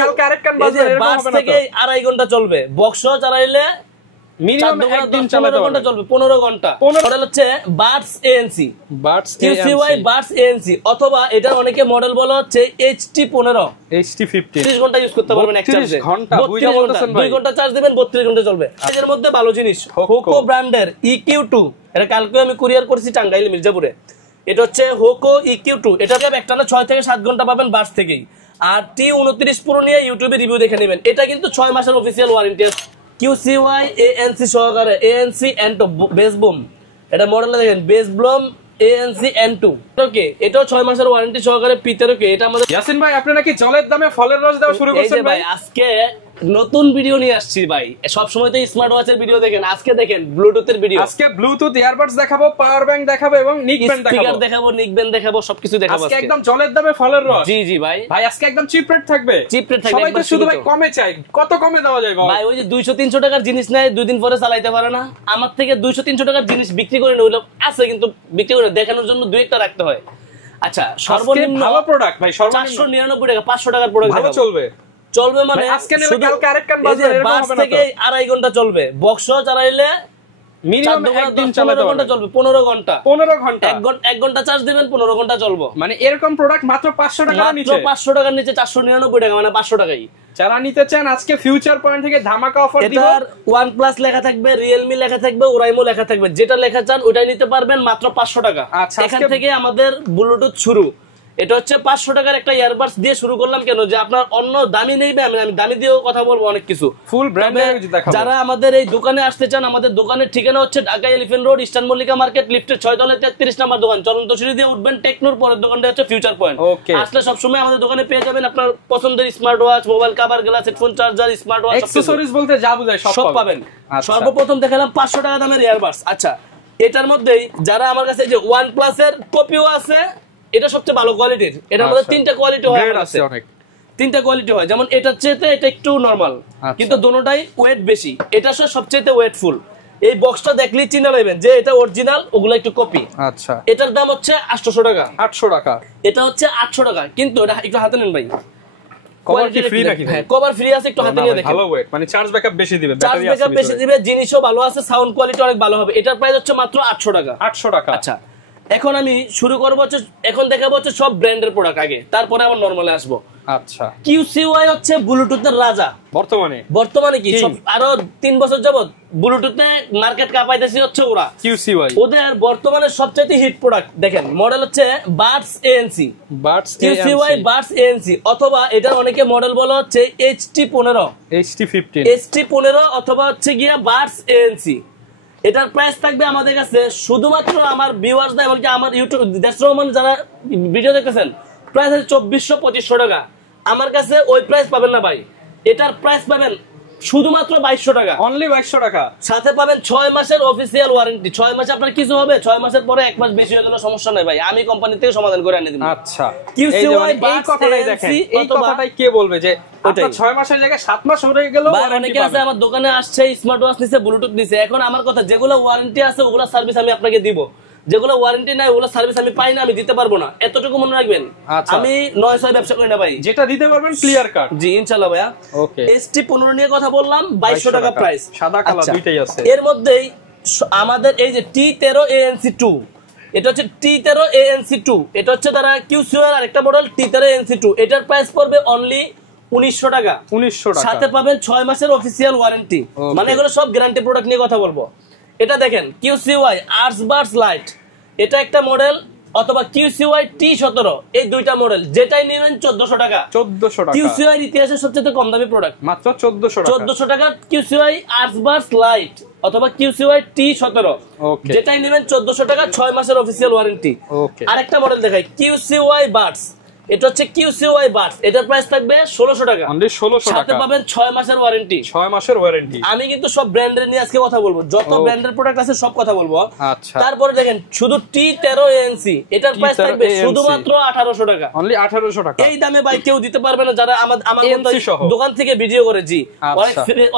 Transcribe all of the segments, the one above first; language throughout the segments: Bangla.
কালকে আরেক কান বাজবে এরকম হবে না থেকে 2.5 ঘন্টা চলবে বক্স চালাইলে মিনিমাম একদিন চালাতে ঘন্টা চলবে 15 ঘন্টা মডেল হচ্ছে Buds ANC QCY Buds ANC অথবা এটা অনেকে মডেল বলা হচ্ছে HT15 30 ঘন্টা ইউজ করতে পারবেন এক চার্জে 2 ঘন্টা চার্জ দিবেন 32 ঘন্টা চলবে এর মধ্যে ভালো জিনিস হোকো ব্র্যান্ডের EQ2 এটা কালকে আমি কুরিয়ার করেছি টাঙ্গাইল মির্জাপুরে এটা হচ্ছে হোকো EQ2 এটাকে একটানা 6 থেকে 7 ঘন্টা পাবেন বাডস থেকেই আর T29 Pro নিয়ে ইউটিউবে রিভিউ দেখে নেবেন এটা কিন্তু 6 মাসের অফিশিয়াল ওয়ারেন্টি আছে QCY ANC সহকারে ANC N2 বেস বুম এটা মডেলটা দেখেন বেস বুম ANC N2 ওকে এটাও 6 মাসের ওয়ারেন্টি সহকারে পিতেরকে এটা আমাদের ইয়াসিন ভাই আপনি নাকি জলের দামে ফলের রস দেওয়া শুরু করছেন ভাই আজকে নতুন ভিডিও নিয়ে আসছি ভাই সব সময় তো স্মার্ট ওয়াচের ভিডিও দেখেন আজকে দেখেন ব্লুটুথের ভিডিও আজকে ব্লুটুথ ইয়ারবাডস দেখাবো পাওয়ার ব্যাংক দেখাবো এবং নিক ব্যান্ড দেখাবো স্পিকার দেখাবো নিক ব্যান্ড দেখাবো সবকিছু দেখাবো আজকে একদম জলের দামে ফলের রস জি জি ভাই ভাই আজকে একদম চিপ রেট থাকবে সবাই তো শুধু ভাই কমে চাই কত কমে দেওয়া যায় ভাই ওই যে 200 300 টাকার জিনিস নাই দুই দিন পরে চালাইতে পারে না আমার থেকে 200 300 টাকার জিনিস বিক্রি করে নিলো আছে কিন্তু বিক্রি করে দেখানোর জন্য দুই একটা রাখতে হয় আচ্ছা সর্বনিম্ন ভালো প্রোডাক্ট ভাই সর্বনিম্ন 499 টাকা 500 টাকার প্রোডাক্ট ভালো চলবে মানে আজকে নিলে কালকে আরেক কান বাজবে এরকম হবে না থেকে 2.5 ঘন্টা চলবে বক্স চালাইলে মিনিমাম একদিন চালাতে ঘন্টা চলবে 15 ঘন্টা 1 ঘন্টা চার্জ দিবেন 15 ঘন্টা চলবে মানে এরকম প্রোডাক্ট মাত্র 500 টাকার নিচে মাত্র 500 টাকার নিচে 499 টাকা মানে 500 টাকাই যারা নিতে চান আজকে ফিউচার পয়েন্ট থেকে ধামাকা অফার দিব এটার OnePlus লেখা থাকবে Realme লেখা থাকবে Oraimo লেখা থাকবে যেটা লেখা চান ওটাই নিতে পারবেন মাত্র 500 টাকা এখান থেকে আমাদের ব্লুটুথ শুরু এটা হচ্ছে 500 টাকার একটা ইয়ারবাডস দিয়ে শুরু করলাম কেন যে আপনার অন্য দামি নেই আমি দামি দিয়েও কথা বলবো অনেক কিছু ফুল ব্র্যান্ডের দেখাবো যারা আমাদের এই দোকানে আসতে চান আমাদের দোকানের ঠিকানা হচ্ছে Dhaka elephant road eastern Mallika market লিফটের 6 তলায় 33 নম্বর দোকান চলন্ত সিঁড়ি দিয়ে উঠবেন টেকনোর পরের দোকানটা হচ্ছে ফিউচার পয়েন্ট আসলে সব সময় আমাদের দোকানে পেয়ে যাবেন আপনার পছন্দের smart watch mobile cover glass headphone charger smart watch accessories বলতে যা বোঝায় সব পাবেন সর্বপ্রথম দেখালাম 500 টাকা দামের ইয়ারবাডস আচ্ছা এটার মধ্যেই যারা আমার কাছে যে OnePlus এর কপিও আছে এটা সবচেয়ে ভালো কোয়ালিটির এটার মধ্যে তিনটা কোয়ালিটি হয় আছে অনেক তিনটা কোয়ালিটি হয় যেমন এটার চেয়ে এটা একটু নরমাল কিন্তু দুটোটাই ওয়েট বেশি এটা সবচেয়ে ওয়েটফুল এই বক্সটা দেখলেই চিনে নেবেন যে এটা অরিজিনাল ওগুলো একটু কপি আচ্ছা এটার দাম হচ্ছে 800 টাকা 800 টাকা এটা হচ্ছে 800 টাকা কিন্তু এটা একটু হাতে নেন ভাই কভার কি ফ্রি নাকি হ্যাঁ কভার ফ্রি আছে একটু হাতে নিয়ে দেখেন ভালো ওয়েট মানে চার্জ ব্যাকআপ বেশি দিবে ব্যাটারি ব্যাকআপ বেশি দিবে জিনিসও ভালো আছে সাউন্ড কোয়ালিটি অনেক ভালো হবে এটার প্রাইস হচ্ছে মাত্র 800 টাকা 800 টাকা আচ্ছা এখন আমি শুরু করব হচ্ছে এখন দেখাবো হচ্ছে সব ব্র্যান্ডের প্রোডাক্ট আগে তারপরে আবার নরমালে আসবো আচ্ছা QCY হচ্ছে ব্লুটুথের রাজা বর্তমানে কি সব আরো 3 বছর যাবত ব্লুটুথে মার্কেট কাঁপাইতেছে হচ্ছে ওরা QCY ওদের বর্তমানে সবচেয়ে হিট প্রোডাক্ট দেখেন মডেল হচ্ছে Buds ANC QCY Buds ANC অথবা এটা অনেকে মডেল বলা হচ্ছে HT15 অথবা হচ্ছে গিয়া বাডস ANC এটার প্রাইস থাকবে আমাদের কাছে শুধুমাত্র আমার ভিউয়ার্স না এমনকি আমার ইউটিউব দেশরহমান যারা ভিডিও দেখতেছেন প্রাইস আছে 2400-2500 টাকা আমার কাছে ওই প্রাইস পাবেন না ভাই এটার প্রাইস পাবেন শুধুমাত্র 2200 টাকা অনলি 2200 টাকা সাথে পাবেন 6 মাসের অফিশিয়াল ওয়ারেন্টি 6 মাসে আপনার কিছু হবে 6 মাসের পরে 1 মাস বেশি হয়ে গেলে সমস্যা নাই ভাই আমি কোম্পানি থেকে সমাধান করে এনে দেব আচ্ছা QCY এই কথাটাই দেখেন এই কথাটাই কে বলবে যে আপনার 6 মাসের জায়গায় 7 মাস হয়ে গেল অনেকে আছে আমার দোকানে আসছে স্মার্ট ওয়াচ নিছে ব্লুটুথ নিছে এখন আমার কথা যেগুলো ওয়ারেন্টি আছে ওগুলা সার্ভিস আমি আপনাকে দিব যেগুলো ওয়ারেন্টি নাই ওগুলো সার্ভিস আমি পাই না আমি দিতে পারবো না এতটুকু মনে রাখবেন আমি 900 ব্যবসা করি না ভাই যেটা দিতে পারবেন ক্লিয়ার কাট জি ইনশাআল্লাহ ভাইয়া ওকে ST15 নিয়ে কথা বললাম 2200 টাকা প্রাইস সাদা কালো দুইটাই আছে এর মধ্যেই আমাদের এই যে T13 ANC2 এটা হচ্ছে T13 ANC2 এটা হচ্ছে তারা QCY এর আরেকটা মডেল T13 ANC2 এটার প্রাইস পড়বে অনলি 1900 টাকা সাথে পাবেন 6 মাসের অফিশিয়াল ওয়ারেন্টি মানে এগুলো সব গ্যারান্টি প্রোডাক্ট নিয়ে কথা বলবো এটা দেখেন QCY আর্টসবাডস লাইট এটা একটা মডেল অথবা QCY T17 এই দুইটা মডেল যেটাই নেবেন 1400 টাকা QCY এর ইতিহাসের সবচেয়ে কম দামি প্রোডাক্ট মাত্র 1400 টাকা QCY আর্টসবাডস লাইট অথবা QCY T17 যেটাই নেবেন 1400 টাকা 6 মাসের অফিশিয়াল ওয়ারেন্টি আরেকটা মডেল দেখাই QCY বাডস এটা হচ্ছে QCY বাডস এটার প্রাইস থাকবে 1600 টাকা অনলি 1600 টাকা সাথে পাবেন 6 মাসের ওয়ারেন্টি আমি কিন্তু সব ব্র্যান্ডের নিয়ে আজকে কথা বলবো যত ব্র্যান্ডের প্রোডাক্ট আছে সব কথা বলবো আচ্ছা তারপরে দেখেন শুধু T13 ANC এটার প্রাইস থাকবে শুধুমাত্র 1800 টাকা অনলি 1800 টাকা এই দামে ভাই কেউ দিতে পারবে না যারা আমার দোকান থেকে ভিডিও করে জি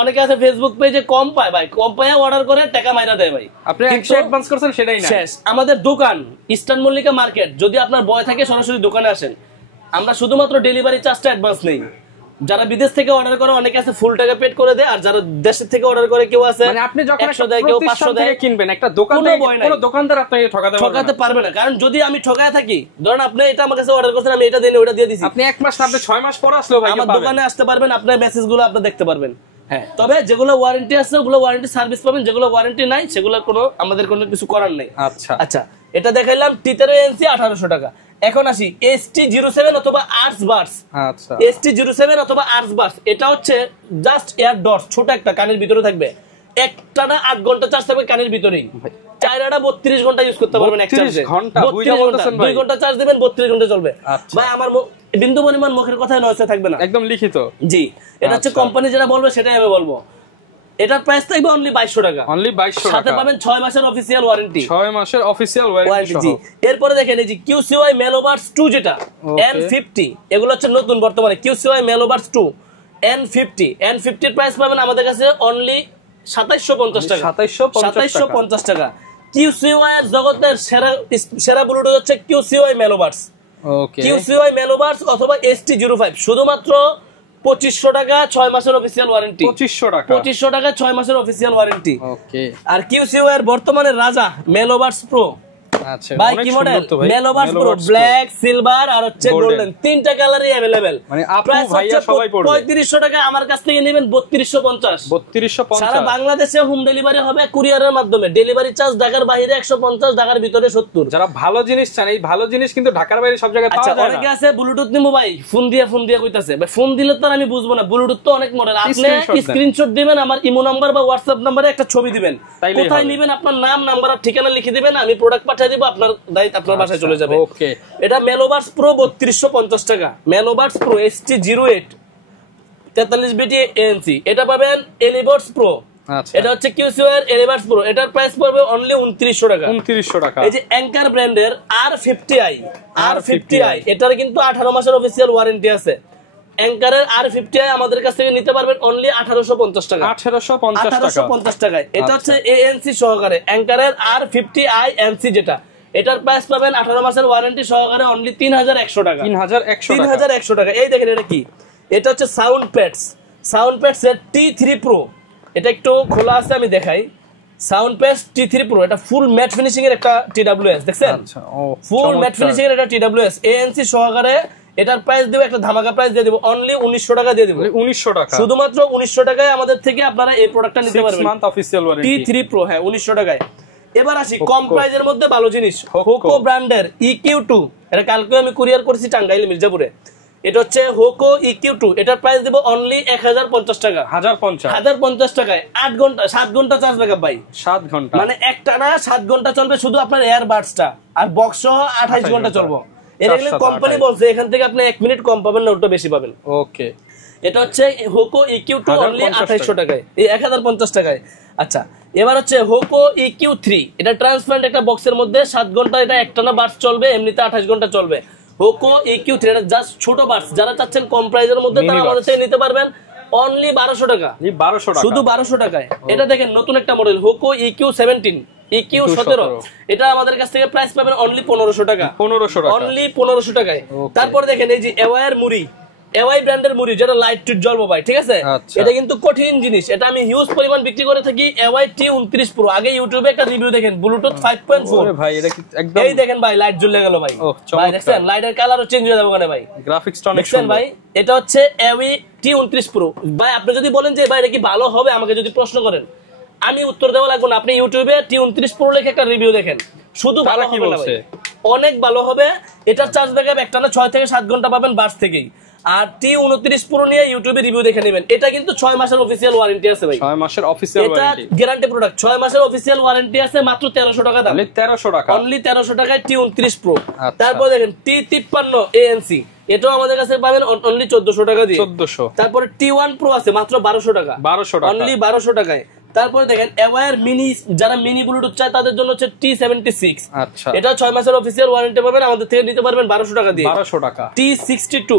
অনেকে আছে ফেসবুক পেজে কম পায় ভাই কম পায় অর্ডার করে টাকা মাইরা দেয় ভাই আপনি একটু অ্যাডভান্স করছেন সেটাই না শেষ আমাদের দোকান ইস্টার্ন মল্লিকা মার্কেট যদি আপনার ভয় থাকে সরাসরি দোকানে আসেন আমরা শুধুমাত্র ডেলিভারি চার্জটা অ্যাডভান্স নেই যারা বিদেশ থেকে অর্ডার করে অনেকে আছে ফুল টাকা পেড করে দেয়, আর যারা দেশের থেকে অর্ডার করে কেউ আছে মানে আপনি যখন 100 দেয় কেউ 500 দেয় কিনবেন, একটা দোকান থেকে কোনো দোকানদার আপনাকে ঠকাতে পারবে না। কারণ যদি আমি ঠকায় থাকি, ধরেন আপনি এটা আমার কাছে অর্ডার করছেন, আমি এটা দেই ওটা দিয়ে দিছি, আপনি 1 মাস না আপনি 6 মাস পর আসলো ভাই আমার দোকানে আসতে পারবেন, আপনার মেসেজগুলো আপনি দেখতে পারবেন। হ্যাঁ, তবে যেগুলো ওয়ারেন্টি আছে ওগুলো ওয়ারেন্টি সার্ভিস পাবেন, যেগুলো ওয়ারেন্টি নাই সেগুলো কোনো আমাদের কোনো কিছু করার নাই। আচ্ছা এটা দেখাইলাম T13ANC 1800 টাকা। এখন আসি ST07 অথবা আর্টস বাডস। আচ্ছা, ST07 অথবা আর্টস বাডস, এটা হচ্ছে জাস্ট এয়ার ডটস, ছোট একটা কানের ভিতরে থাকবে, একটানা 8 ঘন্টা চার্জ থাকবে কানের ভিতরেই, 32 ঘন্টা ইউজ করতে পারবেন এক চার্জে। 2 ঘন্টা চার্জ দিবেন 32 ঘন্টা চলবে। ভাই আমার বিন্দু পরিমাণ মুখের কথায় নয়সে থাকবে না, একদম লিখিত। জি, এটা হচ্ছে কোম্পানি যেটা বলবে সেটাই আমি বলবো। এটার প্রাইস থাকবে অনলি 2200 টাকা, অনলি 2200 টাকা, সাথে পাবেন 6 মাসের অফিশিয়াল ওয়ারেন্টি, 6 মাসের অফিশিয়াল ওয়ারেন্টি জি। এরপরে দেখেন এই যে QCY মেলোবার্স 2 যেটা N50, এগুলো হচ্ছে নতুন বর্তমানে QCY মেলোবার্স 2 N50 এর প্রাইস পাবেন আমাদের কাছে অনলি 2750 টাকা, 2750 টাকা। QCY এর জগতের সেরা ব্লুটুথ হচ্ছে QCY মেলোবার্স। ওকে, QCY মেলোবার্স অথবা ST05, শুধুমাত্র 2500 টাকা 6 মাসের অফিশিয়াল ওয়ারেন্টি, 2500 টাকা 6 মাসের অফিশিয়াল ওয়ারেন্টি। ওকে, আর QCY এর বর্তমানে রাজা মেলোবার্স প্রো। আচ্ছা, ভাই কি মডেল? মেলোবার্স প্রো ব্ল্যাক, সিলভার আর হচ্ছে গোল্ডেন, তিনটা কালারই अवेलेबल। মানে আপু ভাইয়া সবাই পড়বে। 3500 টাকা আমার কাছ থেকে নেবেন 3250 সারা বাংলাদেশে হোম ডেলিভারি হবে কুরিয়ারের মাধ্যমে। ডেলিভারি চার্জ ঢাকার বাইরে 150, ঢাকার ভিতরে 70। যারা ভালো জিনিস চান, এই ভালো জিনিস কিন্তু ঢাকার বাইরে সব জায়গায় পাওয়া যায় না। অনেকে আছে ব্লুটুথ নিমু ভাই, ফোন দিয়ে কইতাছে ভাই, ফোন দিলে তো আমি বুঝবো না, ব্লুটুথ তো অনেক মডেল। আপনি স্ক্রিনশট দিবেন, আমার ইমো নাম্বার বা হোয়াটসঅ্যাপ নম্বরে একটা ছবি দিবেন, কোথায় নেবেন আপনার নাম, নাম্বার আর ঠিকানা লিখে দিবেন, আমি প্রোডাক্ট পাঠিয়ে দিব, আপনার দায়িত্ব আপনার বাসায় চলে যাবে। ওকে, এটা মেলোবার্স প্রো 3250 টাকা, মেলোবার্স প্রো ST08 43BT ANC। এটা পাবেন এলিবার্স প্রো, এটা হচ্ছে QCY এর এলিবার্স প্রো, এটার প্রাইস পড়বে অনলি 2900 টাকা। 2900 টাকা। এই যে অ্যাঙ্কার ব্র্যান্ডের R50i, এটার কিন্তু 18 মাসের অফিশিয়াল ওয়ারেন্টি আছে। অ্যাঙ্কারের R50i আমাদের কাছ থেকে নিতে পারবেন অনলি 1850 টাকা, 1850 টাকায়। এটা হচ্ছে ANC সহকারে অ্যাঙ্কারের R50i ANC যেটা, এটার প্রাইস পাবেন 18 মাসের ওয়ারেন্টি সহকারে অনলি 3100 টাকা, 3100 টাকা। এই দেখেন এটা কি, এটা হচ্ছে সাউন্ড প্যাডস এর T3 Pro। এটা একটু খোলা আছে, আমি দেখাই। সাউন্ড প্যাডস T3 Pro, এটা ফুল ম্যাট ফিনিশিং এর একটা TWS, দেখছেন? আচ্ছা, ফুল ম্যাট ফিনিশিং এর একটা TWS ANC সহকারে। এটার প্রাইস দেব, একটা ধামাকা প্রাইস দিয়ে দেব, অনলি 1900 টাকা দিয়ে দেব। 1900 টাকা, শুধুমাত্র 1900 টাকায় আমাদের থেকে আপনারা এই প্রোডাক্টটা নিতে পারবেন, 6 month official warranty T3 Pro। হ্যাঁ, 1900 টাকায়। এবার আসি কম প্রাইজের মধ্যে ভালো জিনিস, হোকো ব্র্যান্ডের EQ2। এটা কালকে আমি কুরিয়ার করছি টাঙ্গাইল মির্জাপুরে। এটা হচ্ছে হোকো EQ2, এটার প্রাইস দেব অনলি 1050 টাকা, 1050 টাকায়। 7 ঘন্টা চার্জ ব্যাকআপ ভাই, 7 ঘন্টা মানে একটানা 7 ঘন্টা চলবে, শুধু আপনার এয়ারবাডসটা, আর বক্স সহ 28 ঘন্টা চলবে। এটা কোম্পানি বলছে, এখান থেকে আপনি 1 মিনিট কম পাবেন না, ওটা বেশি পাবেন। ওকে, এটা হচ্ছে হোকো EQ2 অনলি 2800 টাকায়, এই 1050 টাকায়। আচ্ছা, এবার হচ্ছে হোকো EQ3, এটা ট্রান্সপারেন্ট একটা বক্সের মধ্যে 7 ঘন্টা, এটা একটানা বাডস চলবে, এমনিতে 28 ঘন্টা চলবে। হোকো EQ3, এটা জাস্ট ছোট বাডস, যারা চাচ্ছেন কম প্রাইজের মধ্যে তারা আমাদের থেকে নিতে পারবেন অনলি 1200 টাকা, শুধু 1200 টাকায়। এটা দেখেন নতুন একটা মডেল হোকো EQ17, EQ17, এটা আমাদের কাছ থেকে প্রাইস পাবেন অনলি 1500 টাকা, অনলি 1500 টাকায়। তারপরে দেখেন এই যে এওয়ার মুড়ি, এওয়াই ব্র্যান্ডের মুড়ি, যেটা লাইট টুইট জ্বলবো ভাই, ঠিক আছে? এটা কিন্তু কঠিন জিনিস, এটা আমি হিউজ পরিমাণ বিক্রি করে থাকি। এওয়াই T29 Pro, আগে ইউটিউবে একটা রিভিউ দেখেন, ব্লুটুথ 5.4 ভাই, এটা কি একদম, এই দেখেন ভাই লাইট জ্বলে গেল ভাই, ভাই দেখছেন লাইটের কালারও চেঞ্জ হয়ে যাবে ওখানে ভাই, গ্রাফিক্সটা অনেক সুন্দর ভাই। এটা হচ্ছে এওয়াই T29 Pro ভাই। আপনি যদি বলেন যে ভাই এটা কি ভালো হবে, আমাকে যদি প্রশ্ন করেন, আমি উত্তর দেওয়া লাগবে না। আপনি ইউটিউবে T29 Pro লিখে একটা রিভিউ দেখেন, শুধু ভালো হবে না ভাই, অনেক ভালো হবে। এটার চার্জ ব্যাকআপ একটানা 6 থেকে 7 ঘন্টা পাবেন বাস থেকেই। আর T29 Pro নিয়ে ইউটিউবে রিভিউ দেখে নেবেন। এটা কিন্তু 6 মাসের অফিশিয়াল ওয়ারেন্টি আছে ভাই, 6 মাসের অফিশিয়াল ওয়ারেন্টি, এটা গ্যারান্টি প্রোডাক্ট। 6 মাসের অফিশিয়াল ওয়ারেন্টি আছে, মাত্র 1300 টাকা দাম, অনলি 1300 টাকায় T29 Pro। তারপর দেখেন T53 ANC, এটাও আমাদের কাছে পাবেন অনলি 1400 টাকা দিয়ে, 1400। তারপরে T1 Pro আছে মাত্র 1200 টাকা, অনলি 1200 টাকায়। তারপরে দেখেন এওয়ার মিনি, যারা মিনি ব্লুটুথ চায় তাদের জন্য হচ্ছে T76, আচ্ছা, এটা 6 মাসের অফিশিয়াল ওয়ারেন্টি পাবেন, আমাদের থেকে নিতে পারবেন 1200 টাকা দিয়ে, 1200 টাকা। T62,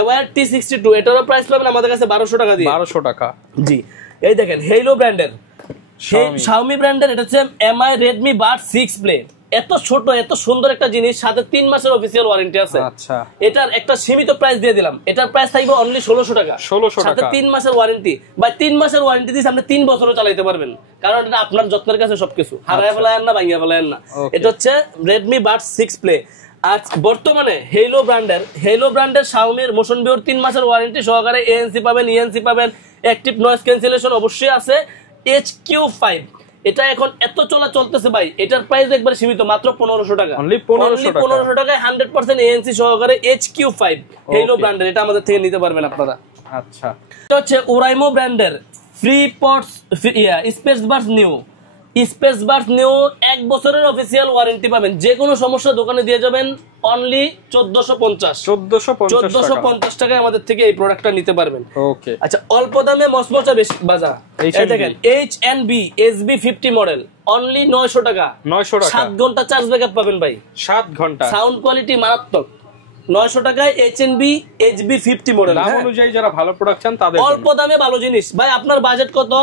এওয়ার T62, এটারও প্রাইস পাবেন আমাদের কাছে 1200 টাকা দিয়ে, 1200 টাকা। জি, এই দেখেন হেলো ব্র্যান্ডের, Xiaomi ব্র্যান্ডের, এটা হচ্ছে MI Redmi Buds 6 Play, এত ছোট এত সুন্দর একটা জিনিস, সাথে 3 মাসের অফিসিয়াল ওয়ারেন্টি আছে। আচ্ছা, এটার একটা সীমিত প্রাইস দিয়ে দিলাম, এটার প্রাইস থাকবে অনলি 1600 টাকা, 1600 টাকা, সাথে 3 মাসের ওয়ারেন্টি। ভাই 3 মাসের ওয়ারেন্টি দিয়েছে, আপনি 3 বছরও চালাতে পারবেন, কারণ এটা আপনার যত্নের কাছে সবকিছু, হারায় ফেলায়েন না, ভাঙিয়ে ফেলায়েন না। এটা হচ্ছে Redmi Buds 6 Play। আর বর্তমানে হেলো ব্র্যান্ডের Xiaomi এর মোশন ভিউর 3 মাসের ওয়ারেন্টি সহকারে ANC পাবেন, ENC পাবেন, অ্যাক্টিভ নয়েজ ক্যান্সেলেশন অবশ্যই আছে, HQ5। এটা এখন এত চলতেছে ভাই, এটার প্রাইস একবার সীমিত, মাত্র 1500 টাকা, অনলি 1500 টাকায় 100% ANC সহকারে HQ5 হেলো ব্র্যান্ডের, এটা আমাদের থেকে নিতে পারবেন আপনারা। আচ্ছা, এটা হচ্ছে ওরাইমো ব্র্যান্ডের স্পেস বার্স নিউ 1 বছরের অফিসিয়াল ওয়ারেন্টি পাবেন, যে কোনো সমস্যা দোকানে দিয়ে যাবেন অনলি 1450 টাকায় আমাদের থেকে এই প্রোডাক্টটা নিতে পারবেন। ওকে, আচ্ছা, অল্প দামে মসমসা বেশি বাজার, এই দেখেন HNB SB50 মডেল অনলি 900 টাকা, 7 ঘন্টা চার্জ ব্যাকআপ পাবেন ভাই, 7 ঘন্টা, সাউন্ড কোয়ালিটি মারাত্মক। 900 টাকায় HNB HB50 মডেল, দাম অনুযায়ী যারা ভালো প্রোডাক্ট চান তাদের অল্প দামে ভালো জিনিস। ভাই আপনার বাজেট কত?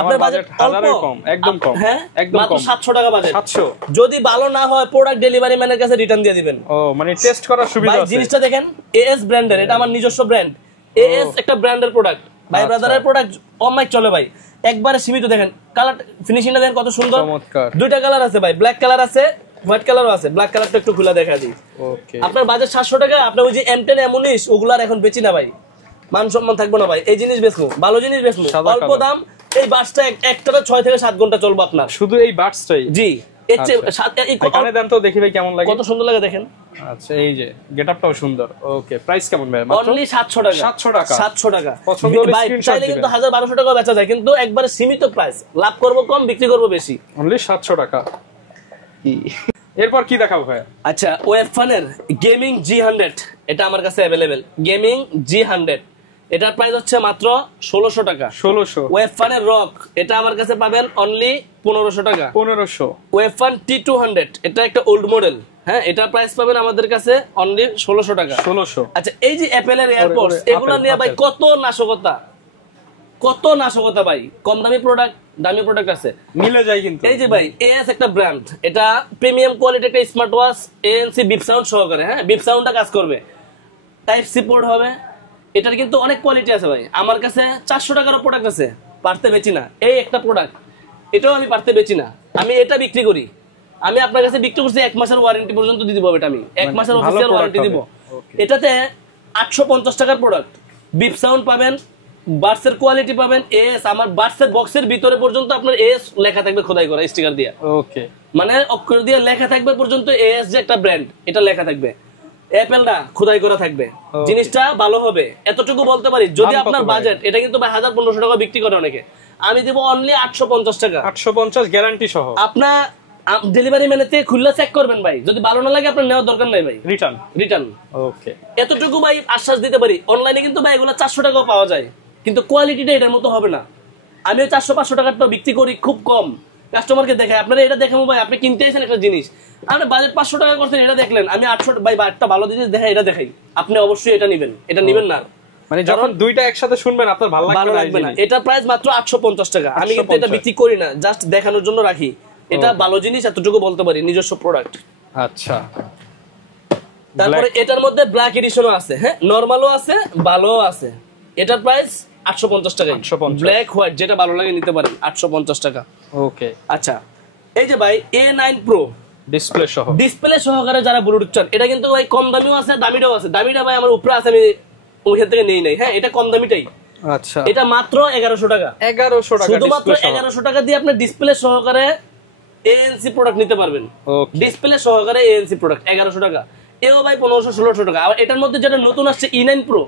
আপনার বাজেট 1000 এর কম, একদম কম, হ্যাঁ একদম কম, 700 টাকা বাজেট। 700, যদি ভালো না হয় প্রোডাক্ট ডেলিভারি ম্যানের কাছে রিটার্ন দিয়ে দিবেন। ও মানে টেস্ট করার সুবিধা আছে। জিনিসটা দেখেন, AS ব্র্যান্ডের, এটা আমার নিজস্ব ব্র্যান্ড, AS একটা ব্র্যান্ডের প্রোডাক্ট, ভাই ব্রাদারের প্রোডাক্ট অনলাইন চলে ভাই, একবারে সীমিত। দেখেন কালার ফিনিশিংটা দেখেন কত সুন্দর, চমৎকার। দুইটা কালার আছে ভাই, ব্ল্যাক কালার আছে, হোয়াইট কালারও আছে। ব্ল্যাক কালারটা একটু খুলে দেখা দিই। ওকে, আপনার আপনার বাজেট 700 টাকা, আপনি ওই যে M10 M19 ওগুলার এখন বেচি না ভাই, মান সম্মান থাকবো না ভাই, এই জিনিস বেচবো, ভালো জিনিস বেচবো, অল্প দাম। এই বাসটা একটাতে 6 থেকে 7 ঘন্টা চলবে আপনার, শুধু এই বাডসটাই। জি, এখানে দেন তো দেখি ভাই কেমন লাগে, কত সুন্দর লাগে দেখেন। আচ্ছা, এই যে গেটআপটাও সুন্দর। ওকে, প্রাইস কেমন ভাই? মাত্র অনলি 700 টাকা, 700 টাকা। পছন্দ হলে ভাই স্ক্রিনশট চাইলে দিবেন, কিন্তু 1000-1200 টাকা বেচা যায়, কিন্তু একবারে সীমিত প্রাইস, লাভ করব কম, বিক্রি করব বেশি। অনলি 700 টাকা। এরপর কি দেখাবো ভাই? আচ্ছা, ওয়েবফানের গেমিং G100, এটা আমার কাছে अवेलेबल, গেমিং G100, এটার প্রাইস হচ্ছে মাত্র 1600 টাকা। 1600। ওয়েবফানের রক, এটা আমার কাছে পাবেন অনলি 1500 টাকা। 1500। ওয়েবফান T200, এটা একটা ওল্ড মডেল, হ্যাঁ, এটার প্রাইস পাবেন আমাদের কাছে অনলি 1600 টাকা। 1600। আচ্ছা, এই যে অ্যাপেলের এয়ারপডস, এগুলো নিয়ে ভাই কত নাশকতা ভাই, কম দামি প্রোডাক্ট, দামি প্রোডাক্ট আছে, মিলে যায় কিন্তু। এই যে ভাই AS একটা ব্র্যান্ড, এটা প্রিমিয়াম কোয়ালিটি একটা smart watch, ANC beep sound সহকারে, হ্যাঁ, বিপ সাউন্ডটা কাজ করবে, টাইপ সি পোর্ট হবে, এটার কিন্তু অনেক কোয়ালিটি আছে ভাই। আমার কাছে 400 টাকারও প্রোডাক্ট আছে, পারতে বেচি না। এই একটা প্রোডাক্ট, এটাও আমি পারতে বেচি না, আমি এটা বিক্রি করি। আমি আপনার কাছে বিক্রি করছি 1 মাসের ওয়ারেন্টি পর্যন্ত দিয়ে দিব, এটা আমি 1 মাসের অফিসিয়াল ওয়ারেন্টি দিব। এটাতে 850 টাকার প্রোডাক্ট, বিপ সাউন্ড পাবেন, বাডসের কোয়ালিটি পাবেন, AS আমার বাডসের বক্সের ভিতরে পর্যন্ত আপনার AS লেখা থাকবে, খোদাই করা স্টিকার দিয়ে, ওকে, মানে অক্ষর দিয়ে লেখা থাকবে পর্যন্ত, AS যে একটা ব্র্যান্ড এটা লেখা থাকবে, অ্যাপেল না খোদাই করা থাকবে, জিনিসটা ভালো হবে, এতটুকু বলতে পারি। যদি আপনার বাজেট, এটা কিন্তু ভাই 1000-1500 টাকা বিক্রি করে অনেকে, আমি দিব অনলি 850 টাকা, 850 গ্যারান্টি সহ। আপনার ডেলিভারি ম্যানের থেকে খুললে চেক করবেন ভাই, যদি ভালো না লাগে আপনার নেওয়ার দরকার নাই ভাই, রিটার্ন। ওকে, এতটুকু ভাই আশ্বাস দিতে পারি। অনলাইনে কিন্তু ভাই এগুলো 400 টাকাও পাওয়া যায়, কিন্তু কোয়ালিটিটা এটার মতো হবে না। আমিও 400-500 টাকাটা বিক্রি করি খুব কম, কাস্টমারকে দেখাই। আপনারা এটা দেখাবো ভাই, আপনি কিনতে এসেছেন একটা জিনিস, আপনি বাজেট 500 টাকা করছেন, এটা দেখলেন, আমি 800 ভাই একটা ভালো জিনিস দেখাই, এটা দেখাই, আপনি অবশ্যই এটা নেবেন, এটা নেবেন না, মানে যখন দুইটা একসাথে শুনবেন আপনার ভালো লাগবে না। এটা প্রাইস মাত্র 850 টাকা। আমি কিন্তু এটা বিক্রি করি না, জাস্ট দেখানোর জন্য রাখি, এটা ভালো জিনিস, এতটুকু বলতে পারি, নিজস্ব প্রোডাক্ট। আচ্ছা, তারপরে এটার মধ্যে ব্ল্যাক এডিশনও আছে, হ্যাঁ, নরমালও আছে, ভালোও আছে। এটার প্রাইস 850 টাকা, ব্ল্যাক হোয়াইট যেটা ভালো লাগে নিতে পারেন, 850 টাকা। ওকে, আচ্ছা, এই যে ভাই A9 Pro ডিসপ্লে সহকারে যারা ব্লুটুথ চান, এটা কিন্তু ভাই কম দামিও আছে, দামিটাও আছে। দামিটা ভাই আমার উপরে আছে, আমি ওইখান থেকে নেই নাই, হ্যাঁ, এটা কম দামিটাই। আচ্ছা, এটা মাত্র 1100 টাকা, 1100 টাকা, শুধুমাত্র 1100 টাকা দিয়ে আপনি ডিসপ্লে সহকারে ANC প্রোডাক্ট নিতে পারবেন। ডিসপ্লে সহকারে ANC প্রোডাক্ট 1100 টাকা, এও ভাই 1500-1600 টাকা। আর এটার মধ্যে যেটা নতুন আসছে E9 Pro,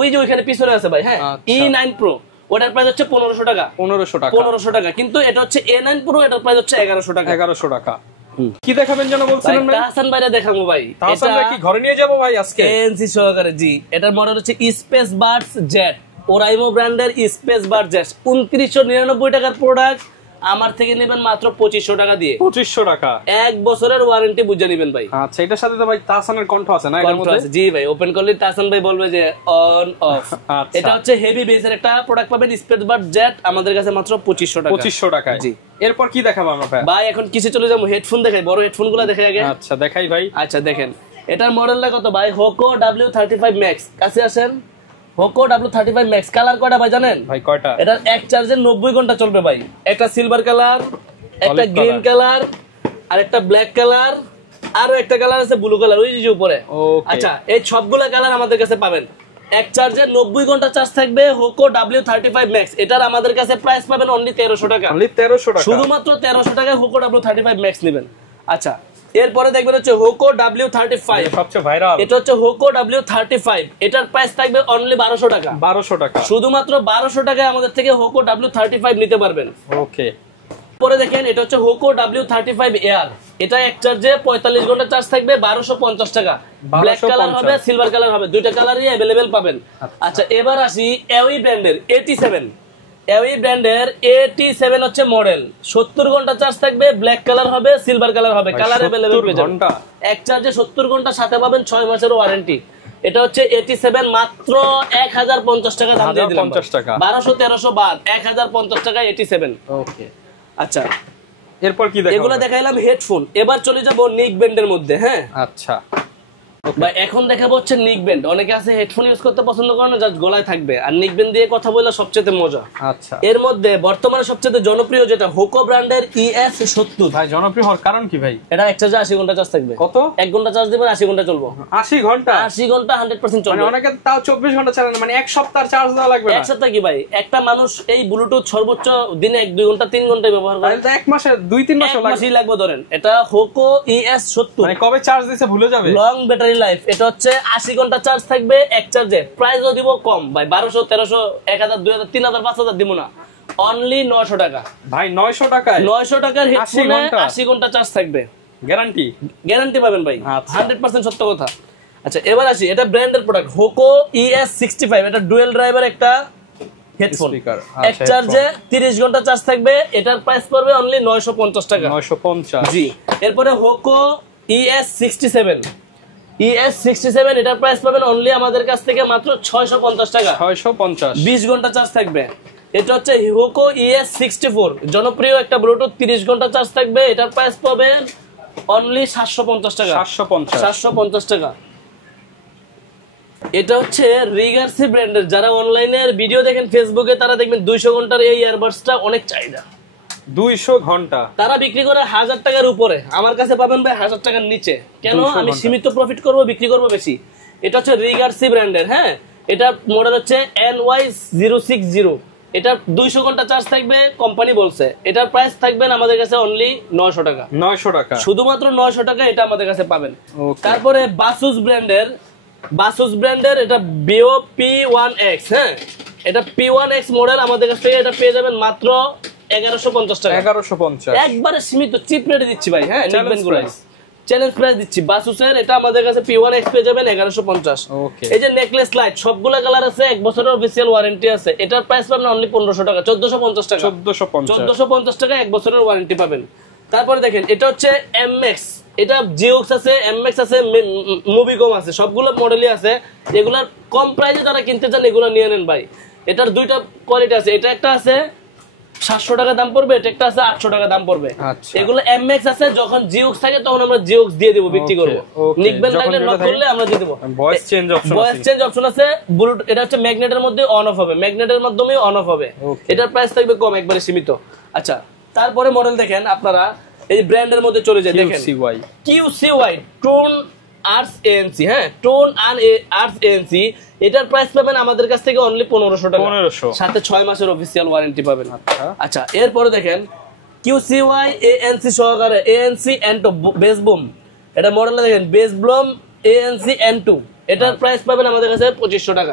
ওই যে ওইখানে পিছনে আছে ভাই, হ্যাঁ, E9 Pro, ওটার প্রাইস হচ্ছে 1500 টাকা, 1500 টাকা। কিন্তু এটা হচ্ছে A9 Pro, এটার প্রাইস হচ্ছে 1100 টাকা, 1100 টাকা। কি দেখাবেন যেন বলছিলেন ভাই? হাসান ভাইরা দেখাবো ভাই, এটা কি ঘরে নিয়ে যাবো ভাই আজকে? ANC সহকারে, জি। এটার মডেল হচ্ছে স্পেস বাডস জেট, ওরাইমো ব্র্যান্ডের স্পেস বাডস জেট, 2999 টাকার প্রোডাক্ট আমার থেকে নেবেন মাত্র 2500 টাকা দিয়ে। 2500 টাকা, 1 বছরের ওয়ারেন্টি বুঝে নেবেন ভাই। আচ্ছা, এটার সাথে তো ভাই তাহসানের কণ্ঠ আছে না এর মধ্যে? জি ভাই, ওপেন করলে তাহসান ভাই বলবে যে অন অফ। এটা হচ্ছে হেভি বেসের একটা প্রোডাক্ট পাবেন, স্পেস বাট জেট, আমাদের কাছে মাত্র 2500 টাকা। 2500 টাকায়। জি, এরপর কি দেখাবো আমরা ভাই? এখন কিছু চলে যাবো হেডফোন দেখাই, বড় হেডফোনগুলো দেখে আগে। আচ্ছা, দেখাই ভাই। আচ্ছা দেখেন, এটার মডেলটা কত ভাই? হোকো W35 Max, কাছে আসেন। হোকো W35 Max, কালার কয়টা ভাই জানেন? ভাই কয়টা? এটা এক চার্জে 90 ঘন্টা চলবে ভাই। একটা সিলভার কালার, একটা গ্রিন কালার, আর একটা ব্ল্যাক কালার, আরো একটা কালার আছে ব্লু কালার, ওই যে উপরে। আচ্ছা, এই সবগুলা কালার আমাদের কাছে পাবেন। এক চার্জে 90 ঘন্টা চার্জ থাকবে হোকো W35 Max। এটার আমাদের কাছে প্রাইস পাবেন অনলি 1300 টাকা। অনলি 1300 টাকা, শুধুমাত্র 1300 টাকায় হোকো W35 Max নেবেন। আচ্ছা, এরপরে দেখবেন হচ্ছে হোকো W35, সবচেয়ে ভাইরাল। এটা হচ্ছে হোকো W35, এটার প্রাইস থাকবে অনলি 1200 টাকা। 1200 টাকা, শুধুমাত্র 1200 টাকায় আমাদের থেকে হোকো W35 নিতে পারবেন। ওকে। পরে দেখেন, এটা হচ্ছে হোকো W35 Air, এটা এক চার্জে 45 ঘন্টা চার্জ থাকবে, 1250 টাকা। ব্ল্যাক কালার হবে, সিলভার কালার হবে, দুইটা কালারই अवेलेबल পাবেন। আচ্ছা, এবার আসি এওই ব্র্যান্ডের 87। এওই ব্র্যান্ডের 87 হচ্ছে মডেল, 70 ঘন্টা চার্জ থাকবে, ব্ল্যাক কালার হবে, সিলভার কালার হবে, কালার अवेलेबल পেয়ে যাবেন। এক চার্জে 70 ঘন্টা, সাথে পাবেন 6 মাসের ওয়ারেন্টি। এটা হচ্ছে 87, মাত্র 1050 টাকা দাম দিয়ে দিলাম। 50 টাকা, 1200-1300 বাদ, 1050 টাকা 87। ওকে। আচ্ছা, এরপর কি দেখাবো? এগুলা দেখাইলাম হেডফোন, এবার চলে যাব নিক ব্যান্ডের মধ্যে। হ্যাঁ, আচ্ছা ভাই, এখন দেখাবো হচ্ছে নিক ব্যান্ড। অনেকে আছে হেডফোন ইউজ করতে পছন্দ করে না, জাস্ট গলায় থাকবে, আর নিক ব্যান্ড দিয়ে কথা বললে সবচেয়ে মজা। আচ্ছা, এর মধ্যে বর্তমানে সবচেয়ে জনপ্রিয় যেটা হোকো ব্র্যান্ডের ES70। ভাই জনপ্রিয় হওয়ার কারণ কি ভাই? এটা এক চার্জে 80 ঘন্টা চার্জ থাকবে। কত? 1 ঘন্টা চার্জ দিবেন, 80 ঘন্টা চলবে। 80 ঘন্টা? 80 ঘন্টা 100% চলবে। মানে অনেকে তাও 24 ঘন্টা চালান, মানে এক সপ্তাহ চার্জ দেওয়া লাগবে না? এক সপ্তাহ কি ভাই, একটা মানুষ এই ব্লুটুথ সর্বোচ্চ দিনে 1-2 ঘন্টা 3 ঘন্টায় ব্যবহার করে, তাহলে এক মাসে 2-3 মাস লাগবে ধরেন। এটা হোকো ES70, মানে কবে চার্জ দিছে ভুলে যাবে। Long battery life. এটা হচ্ছে 80 ঘন্টা চার্জ থাকবে এক চার্জে। প্রাইসও দিব কম ভাই, 1200-1300, 1000, 2000, 3000, 5000 দিব না, অনলি 900 টাকা। ভাই 900 টাকায় 900 টাকার হেডফোনে 80 ঘন্টা চার্জ থাকবে, গ্যারান্টি পাবেন ভাই, 100% সত্য কথা। আচ্ছা, এবার আসি, এটা ব্র্যান্ডের প্রোডাক্ট হোকো ES65, এটা ডুয়েল ড্রাইভার একটা হেডফোন, এক চার্জে 30 ঘন্টা চার্জ থাকবে, এটার প্রাইস পড়বে অনলি 950 টাকা। 950, জি। এরপরে হোকো ES67, এটার প্রাইস পাবেন অনলি আমাদের কাছ থেকে মাত্র 650 টাকা। 650, 20 ঘন্টা চার্জ থাকবে। এটা হচ্ছে হোকো ES64, জনপ্রিয় একটা ব্লুটুথ, 30 ঘন্টা চার্জ থাকবে, এটার প্রাইস পাবেন অনলি 750 টাকা। 750 টাকা। এটা হচ্ছে রিগার্সি ব্র্যান্ডের, যারা অনলাইনে ভিডিও দেখেন ফেসবুকে, তারা দেখবেন 200 ঘন্টার এই ইয়ারবাডসটা অনেক চাহিদা। 200 ঘন্টা তারা বিক্রি করে 1000 টাকার উপরে, আমার কাছে পাবেন ভাই 1000 টাকার নিচে। কেন? আমি সীমিত প্রফিট করব, বিক্রি করব বেশি। এটা হচ্ছে রিগার্সি ব্র্যান্ডের। হ্যাঁ, এটা মডেল হচ্ছে NY060। এটা 200 ঘন্টা চার্জ থাকবে, কোম্পানি বলছে। এটার প্রাইস থাকবেন আমাদের কাছে অনলি 900 টাকা। 900 টাকা, শুধুমাত্র 900 টাকা এটা আমাদের কাছে পাবেন। তারপরে বাসুস ব্র্যান্ডের এটা বিও P1X। হ্যাঁ, এটা P1X মডেল, আমাদের কাছ থেকে এটা পেয়ে যাবেন মাত্র 1150 টাকা। 1150, একবারে সীমিত চিপ রেটে দিচ্ছি ভাই। হ্যাঁ, চ্যালেঞ্জ প্রাইস দিচ্ছি। বাসুসের এটা আমাদের কাছে P1X পেয়ে যাবেন 1150। এই যে নেকলেস লাইট, সবগুলা কালার আছে, 1 বছরের অফিসিয়াল ওয়ারেন্টি আছে, এটার প্রাইস পাবেন অনলি 1500 টাকা, 1450 টাকা। 1450 টাকা 1 বছরের ওয়ারেন্টি পাবেন। তারপরে দেখেন, এটা হচ্ছে MX, এটা জিওক্স আছে, MX আছে, মুভিকম আছে, সবগুলো মডেলই আছে। এগুলার কম প্রাইসে যারা কিনতে চান এগুলো নিয়ে নেন ভাই। এটার দুইটা কোয়ালিটি আছে, এটা একটা আছে 700 টাকা দাম পড়বে, এটা একটা আছে 800 টাকা দাম পড়বে। এগুলো MX আছে, যখন জিওক্স থাকে তখন আমরা জিওক্স দিয়ে দেব, বিক্রি করব। নিকবেন লাগলে নক করলে আমরা দিয়ে দেব। ভয়েস চেঞ্জ অপশন আছে। ব্লুটুথ, এটা হচ্ছে ম্যাগনেটের মধ্যে অন অফ হবে, ম্যাগনেটের মাধ্যমে অন অফ হবে। এটার প্রাইস থাকবে কম, একবারে সীমিত। আচ্ছা, তারপরে মডেল দেখেন আপনারা, এই ব্র্যান্ডের মধ্যে চলে যায়, দেখেন QCY টোন আর্টস ANC। হ্যাঁ, টোন আর্টস ANC, এটার প্রাইস পাবেন আমাদের কাছ থেকে অনলি 1500 টাকা, সাথে 6 মাসের অফিসিয়াল ওয়ারেন্টি পাবেন। আচ্ছা, এরপরে দেখেন QCY ANC সহকারে ANC N2 বেস বুম, এটা মডেলটা দেখেন, বেস বুম ANC N2, এটার প্রাইস পাবেন আমাদের কাছে 2500 টাকা,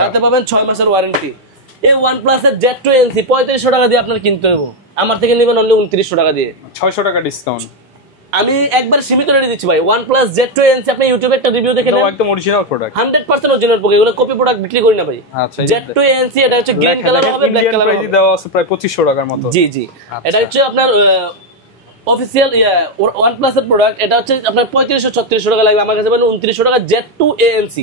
সাথে পাবেন 6 মাসের ওয়ারেন্টি। এই OnePlus এর Z2 NC 3500 টাকা দিয়ে আপনার কিনতে হবে, আমার থেকে নেবেন অনলি 2900 টাকা দিয়ে, 600 টাকা ডিসকাউন্ট। আমি একবার সীমিত রেটে দিচ্ছি ভাই। OnePlus Z2 ANC আপনি ইউটিউবে একটা রিভিউ দেখে নেন, একদম অরিজিনাল প্রোডাক্ট, 100% অরিজিনাল প্রোডাক্ট, এগুলো কপি প্রোডাক্ট বিক্রি করি না ভাই। আচ্ছা, Z2 ANC এটা হচ্ছে গ্রিন কালার হবে, ব্ল্যাক কালার হবে, দেওয়া আছে প্রায় 2500 টাকার মতো। জি জি, এটা হচ্ছে আপনার অফিশিয়াল OnePlus এর প্রোডাক্ট। এটা হচ্ছে আপনার 3500-3600 টাকা লাগবে, আমার কাছে পাবেন 2900 টাকা Z2 ANC।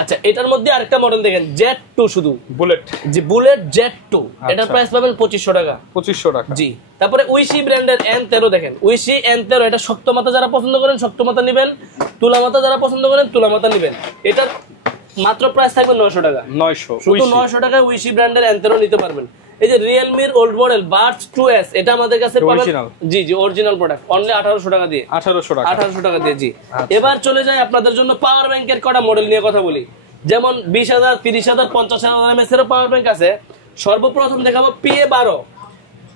আচ্ছা, এটার মধ্যে আরেকটা মডেল দেখেন Z2 শুধু বুলেট, জি বুলেট Z2, এটার প্রাইস পাবেন 2500 টাকা। 2500 টাকা। জি, তারপরে উইশি ব্র্যান্ডের N13 দেখেন, উইশি N13, এটা শক্ত মাথা যারা পছন্দ করেন শক্ত মাথা নেবেন, তুলা মাথা যারা পছন্দ করেন তুলা মাথা নেবেন। এটার মাত্র প্রাইস থাকবে 900 টাকা। 900, শুধু 900 টাকায় উইশি ব্র্যান্ডের N13 নিতে পারবেন। এই যে Realme এর ওল্ড মডেল Buds 2S, এটা আমাদের কাছে পাবেন, জি জি অরিজিনাল প্রোডাক্ট, অনলি 1800 টাকা দিয়ে। 1800 টাকা দিয়ে, জি। এবার চলে যায় আপনাদের জন্য পাওয়ার ব্যাংকের কটা মডেল নিয়ে কথা বলি। যেমন 20000, 30000, 50000 mAh এর পাওয়ার ব্যাংক আছে। সর্বপ্রথম দেখাবো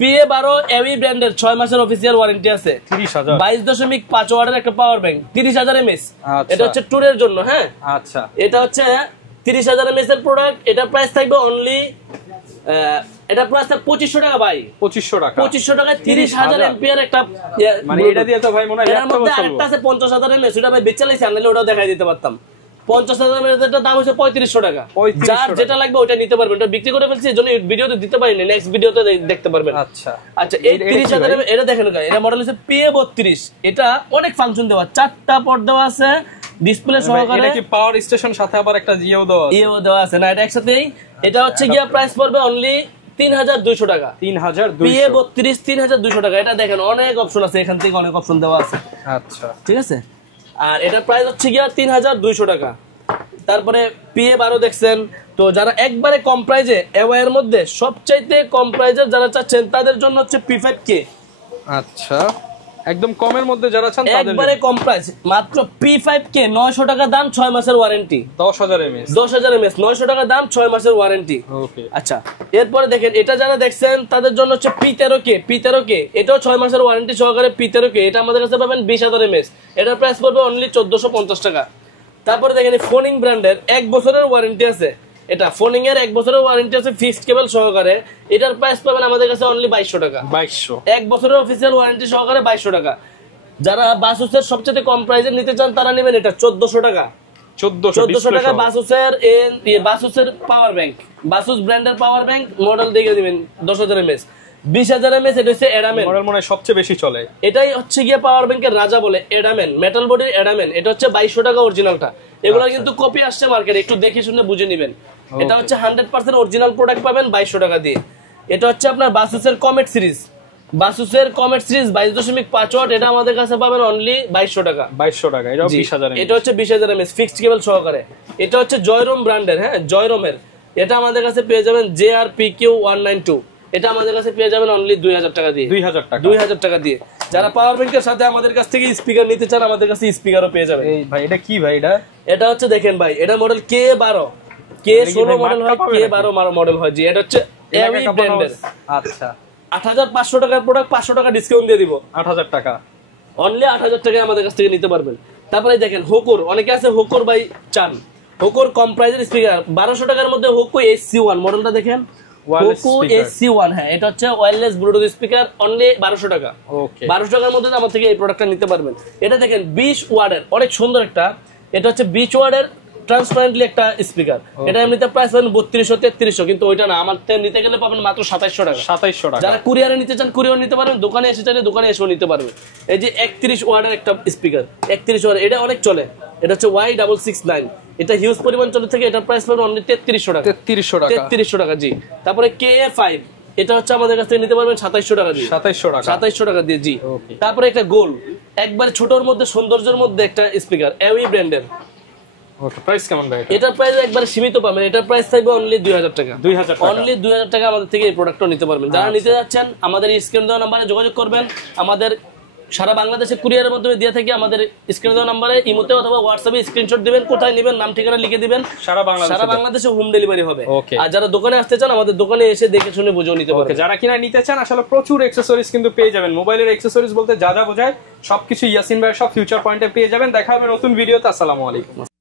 PA12 AV ব্র্যান্ডের 6 মাসের অফিশিয়াল ওয়ারেন্টি আছে। 30000, 22.5 ওয়াটের একটা পাওয়ার ব্যাংক, 30000 mAh। এটা হচ্ছে ট্যুরের জন্য, হ্যাঁ। আচ্ছা, এটা হচ্ছে 30000 mAh এর প্রোডাক্ট। এটা প্রাইস থাকবে অনলি, এটা প্রাইস 2500 টাকা ভাই। 2500 টাকা 30000 এমপিআর একটা, মানে এটা দিয়ে তো ভাই মনে হয় ল্যাপটপ চলবে। আরেকটা আছে 50000 mAh, এটা ভাই বেচালাইছি, আনলে ওটাও দেখাই দিতে পারতাম। 50000 mAh এর দাম হচ্ছে 3500 টাকা। যার যেটা লাগবে ওটা নিতে পারবেন। এটা বিক্রি করে ফেলছি, এজন্য ভিডিওতে দিতে পারিনি, নেক্সট ভিডিওতে দেখতে পারবেন। আচ্ছা আচ্ছা, এই 30000 mAh এটা দেখেন, এটা মডেল হচ্ছে PA32। এটা অনেক ফাংশন দেওয়া, 4টা পোর্ট দেওয়া আছে, ডিসপ্লে সহকারে। এটা কি পাওয়ার স্টেশন সাথে আবার একটা দেওয়া আছে না, এটা একসাথেই। এটা হচ্ছে গিয়া প্রাইস পড়বে অনলি 3200 টাকা। 3200, PA32 3200 টাকা। এটা দেখেন অনেক অপশন আছে, এখান থেকে অনেক অপশন দেওয়া আছে। আচ্ছা, ঠিক আছে। আর এটা প্রাইস হচ্ছে গিয়া 3200 টাকা। তারপরে PA12 দেখছেন তো, যারা একবারে কম প্রাইজে, এর মধ্যে সবচাইতে কম প্রাইজের যারা চাচ্ছেন তাদের জন্য হচ্ছে P5K। আচ্ছা, একদম কমের মধ্যে যারা চান তাদের একবারে কম প্রাইস, মাত্র P5K 900 টাকা দাম, 6 মাসের ওয়ারেন্টি, 10000 mAh 900 টাকা দাম, 6 মাসের ওয়ারেন্টি। ওকে, আচ্ছা। এরপরে দেখেন, এটা যারা দেখছেন তাদের জন্য হচ্ছে P13K, এটাও 6 মাসের ওয়ারেন্টি সহকারে P13K। এটা আমাদের কাছে পাবেন 20000 mAh, এটার প্রাইস পড়বে অনলি 1450 টাকা। তারপরে দেখেন ফোনিং ব্র্যান্ডের 1 বছরের ওয়ারেন্টি আছে, এটা ফোনিং এর 1 বছরের ওয়ারেন্টি আছে ফিক্সড কেবল সহকারে। এটার প্রাইস পাবেন আমাদের কাছে অনলি 2200 টাকা। 1 বছরের অফিশিয়াল ওয়ারেন্টি সহকারে 2200 টাকা। যারা বাসুসের সবচেয়ে কম প্রাইসে নিতে চান তারা নেবেন এটা 1400 টাকা। 1400 টাকা বাসুসের পাওয়ার ব্যাংক, বাসুস ব্র্যান্ডের পাওয়ার ব্যাংক, মডেল দেখে দিবেন 10000 mAh, 20000 mAh। এটা হচ্ছে এডামেন মডেল, মনে হয় সবচেয়ে বেশি চলে। এটাই হচ্ছে গিয়ে পাওয়ার ব্যাংকের রাজা বলে, এডামেন মেটাল বডির এডামেন। এটা হচ্ছে 2200 টাকা অরিজিনালটা। এগুলো কিন্তু কপি আসছে মার্কেটে, একটু দেখে শুনে বুঝে নেবেন। এটা হচ্ছে 100% অরিজিনাল প্রোডাক্ট পাবেন 2200 টাকা দিয়ে। এটা হচ্ছে আপনার বাসুসের কমেট সিরিজ, 22.5 ওয়াট। এটা আমাদের কাছে পাবেন অনলি 2200 টাকা। 2200 টাকা, এটাও 20000 mAh। এটা হচ্ছে 20000 mAh ফিক্সড কেবল সহকারে। এটা হচ্ছে জয়রোম ব্র্যান্ডের, হ্যাঁ জয়রোমের। এটা আমাদের কাছে পেয়ে যাবেন JRPQ192। এটা আমাদের কাছে পেয়ে যাবেন অনলি 2000 টাকা দিয়ে। 2000 টাকা দিয়ে। যারা পাওয়ার ব্যাংকের সাথে আমাদের কাছ থেকে স্পিকার নিতে চান, আমাদের কাছে স্পিকারও পেয়ে যাবেন। এই ভাই এটা কি ভাই? এটা হচ্ছে দেখেন ভাই, এটা মডেল K12, K16 মডেল হয়, K12 মডেল হয়। জি, এটা হচ্ছে এভি ব্র্যান্ডের। আচ্ছা, 8500 টাকার প্রোডাক্ট 500 টাকা ডিসকাউন্ট দিয়ে দিব। 8000 টাকা, অনলি 8000 টাকায় আমাদের কাছ থেকে নিতে পারবেন। তারপরে দেখেন হোকোর, অনেকে আছে হোকোর বাই চান, হোকোর কম প্রাইজের স্পিকার 1200 টাকার মধ্যে হোকো SC1 মডেলটা দেখেন, হোকো SC1। হ্যাঁ, এটা হচ্ছে ওয়্যারলেস ব্লুটুথ স্পিকার, অনলি 1200 টাকা। ওকে, 1200 টাকার মধ্যে আমার থেকে এই প্রোডাক্টটা নিতে পারবেন। এটা দেখেন 20 ওয়াটের অনেক সুন্দর একটা, এটা হচ্ছে 20 ওয়াটের ট্রান্সপারেন্টলি একটা স্পিকার। এটা এমনিতে প্রাইস পাবেন 3200-3300, কিন্তু ওইটা না, আমার থেকে নিতে গেলে পাবেন মাত্র 2700 টাকা। 2700 টাকা। যারা কুরিয়ারে নিতে চান কুরিয়ার নিতে পারবেন, দোকানে এসে চাইলে দোকানে এসেও নিতে পারবেন। এই যে 31 ওয়াটের একটা স্পিকার, 31 ওয়াট, এটা অনেক চলে। এটা হচ্ছে Y669, এটা হিউজ পরিমাণ চলে থেকে, এটার প্রাইস পাবেন অনলি 3300 টাকা। 3300 টাকা, জি। তারপরে KA5, এটা হচ্ছে আমাদের কাছ থেকে নিতে পারবেন 2700 টাকা দিয়ে। 2700 টাকা দিয়ে, জি। তারপরে একটা গোল, একবার ছোটর মধ্যে সৌন্দর্যের মধ্যে একটা স্পিকার, এভি ব্র্যান্ডের। ওকে, প্রাইস কেমন ভাই? এটার প্রাইস একবার সীমিত পাবেন, এটার প্রাইস থাকবে অনলি 2000 টাকা। অনলি 2000 টাকা আমাদের থেকে এই প্রোডাক্টটা নিতে পারবেন। যারা নিতে যাচ্ছেন আমাদের স্ক্রিনে দেওয়া নম্বরে যোগাযোগ করবেন। আমাদের সারা বাংলাদেশে কুরিয়ারের মাধ্যমে দিয়ে থাকি। আমাদের স্ক্রিনে দেওয়া নম্বরে ইমোতে অথবা হোয়াটসঅ্যাপে স্ক্রিনশট দিবেন, কোথায় নেবেন নাম ঠিকানা লিখে দিবেন, সারা বাংলাদেশে হোম ডেলিভারি হবে। আর যারা দোকানে আসতে চান আমাদের দোকানে এসে দেখে শুনে বুঝে নিতে পারবেন। যারা কিনা নিতে চান আসলে প্রচুর অ্যাকসেসরিজ কিন্তু পেয়ে যাবেন। মোবাইলের অ্যাকসেসরিজ বলতে যা যা বোঝায় সবকিছু ইয়াসিন ভাইয়ের সব ফিউচার পয়েন্টে পেয়ে যাবেন। দেখা হবে নতুন ভিডিওতে। আসসালামু আলাইকুম।